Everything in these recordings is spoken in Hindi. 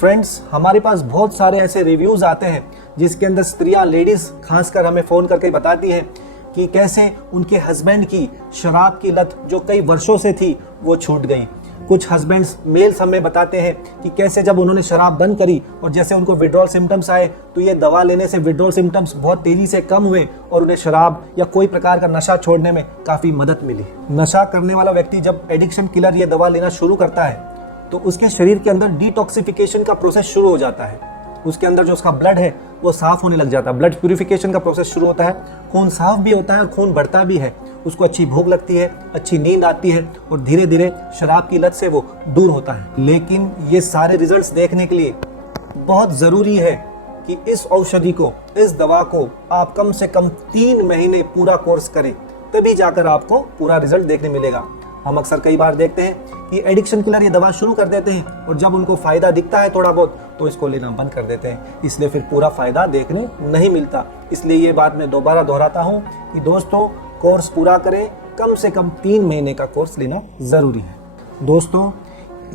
फ्रेंड्स, हमारे पास बहुत सारे ऐसे रिव्यूज़ आते हैं जिसके अंदर स्त्रियां, लेडीज़ खासकर हमें फ़ोन करके बताती हैं कि कैसे उनके हस्बैंड की शराब की लत जो कई वर्षों से थी वो छूट गई। कुछ हस्बैंड्स मेल्स हमें बताते हैं कि कैसे जब उन्होंने शराब बंद करी और जैसे उनको विड्रॉल सिम्टम्स आए तो ये दवा लेने से विड्रॉल सिम्टम्स बहुत तेज़ी से कम हुए और उन्हें शराब या कोई प्रकार का नशा छोड़ने में काफ़ी मदद मिली। नशा करने वाला व्यक्ति जब एडिक्शन किलर ये दवा लेना शुरू करता है तो उसके शरीर के अंदर डिटॉक्सिफिकेशन का प्रोसेस शुरू हो जाता है। उसके अंदर जो उसका ब्लड है वो साफ होने लग जाता है, ब्लड प्यूरिफिकेशन का प्रोसेस शुरू होता है, खून साफ भी होता है और खून बढ़ता भी है, उसको अच्छी भूख लगती है, अच्छी नींद आती है और धीरे धीरे शराब की लत से वो दूर होता है। लेकिन ये सारे रिजल्ट्स देखने के लिए बहुत ज़रूरी है कि इस औषधि को, इस दवा को आप कम से कम 3 महीने पूरा कोर्स करें, तभी जाकर आपको पूरा रिजल्ट देखने मिलेगा। हम अक्सर कई बार देखते हैं कि एडिक्शन किलर ये दवा शुरू कर देते हैं और जब उनको फ़ायदा दिखता है थोड़ा बहुत तो इसको लेना बंद कर देते हैं, इसलिए फिर पूरा फ़ायदा देखने नहीं मिलता। इसलिए ये बात मैं दोबारा दोहराता हूँ कि दोस्तों, कोर्स पूरा करें, कम से कम 3 महीने का कोर्स लेना ज़रूरी है। दोस्तों,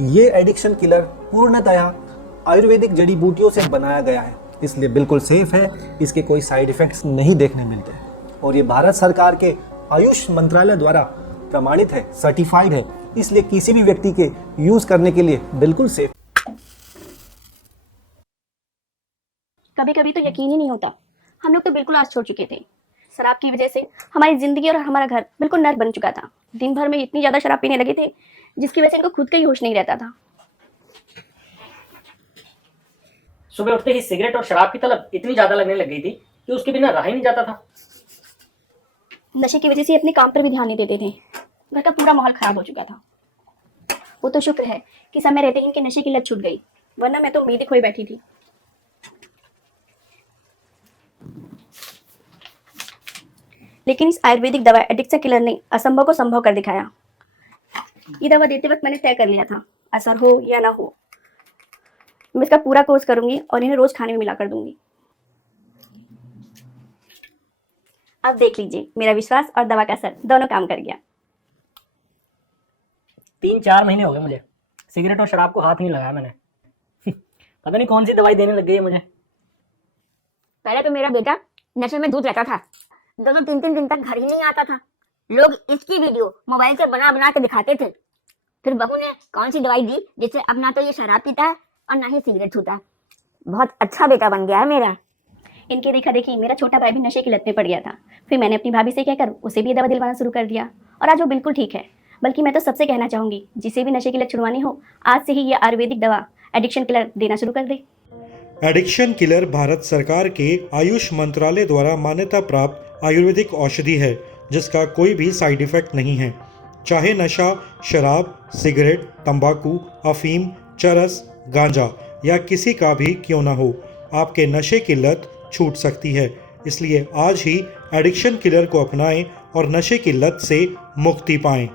ये एडिक्शन किलर पूर्णतया आयुर्वेदिक जड़ी बूटियों से बनाया गया है, इसलिए बिल्कुल सेफ है, इसके कोई साइड इफ़ेक्ट्स नहीं देखने मिलते और ये भारत सरकार के आयुष मंत्रालय द्वारा प्रमाणित है, सर्टिफाइड है, इसलिए किसी भी व्यक्ति के यूज करने के लिए बिल्कुल सेफ। कभी कभी तो यकीन ही नहीं होता, हम लोग तो बिल्कुल आस छोड़ चुके थे। शराब की वजह से हमारी जिंदगी और हमारा घर बिल्कुल नर्क बन चुका था। दिन भर में इतनी ज्यादा शराब पीने लगे थे जिसकी वजह से इनको खुद का ही होश नहीं रहता था। सुबह उठते ही सिगरेट और शराब की तलब इतनी ज्यादा लगने लग गई थी कि उसके बिना रहा ही नहीं जाता था। नशे की वजह से अपने काम पर भी ध्यान नहीं देते थे, घर का पूरा माहौल खराब हो चुका था। वो तो शुक्र है कि समय रहते ही इनके नशे की लत छूट गई, वरना मैं तो उम्मीद खोई बैठी थी। लेकिन इस आयुर्वेदिक दवा एडिक्शन किलर ने असंभव को संभव कर दिखाया। ये दवा देते वक्त मैंने तय कर लिया था, असर हो या ना हो, मैं इसका पूरा कोर्स करूंगी और इन्हें रोज खाने में मिला कर दूंगी। अब देख लीजिए, मेरा विश्वास और दवा का असर दोनों काम कर गया। 3-4 महीने हो गए मुझे सिगरेट और शराब को हाथ नहीं लगाया मैंने। पता नहीं कौन सी दवाई देने लग गई है मुझे। पहले तो मेरा बेटा नशे में धुत रहता था, 2-3 दिन तक घर ही नहीं आता था। लोग इसकी वीडियो मोबाइल से बना बना के दिखाते थे। फिर बहू ने कौन सी दवाई दी जिससे अब ना तो ये शराब पीता है और ना ही सिगरेट छूता है। बहुत अच्छा बेटा बन गया है मेरा। इनके देखा देखी मेरा छोटा भाई भी नशे की लत में पड़ गया था। फिर मैंने अपनी भाभी से कहकर उसे भी दवा दिलवाना शुरू कर दिया और आज वो बिल्कुल ठीक है। बल्कि मैं तो सबसे कहना चाहूंगी, जिसे भी नशे की लत छुड़वानी हो, आज से ही ये आयुर्वेदिक दवा एडिक्शन किलर देना शुरू कर दे। एडिक्शन किलर भारत सरकार के आयुष मंत्रालय द्वारा मान्यता प्राप्त आयुर्वेदिक औषधि है जिसका कोई भी साइड इफेक्ट नहीं है। चाहे नशा शराब, सिगरेट, तंबाकू, अफीम, चरस, गांजा या किसी का भी क्यों ना हो, आपके नशे की लत छूट सकती है। इसलिए आज ही एडिक्शन किलर को अपनाएं और नशे की लत से मुक्ति पाएं।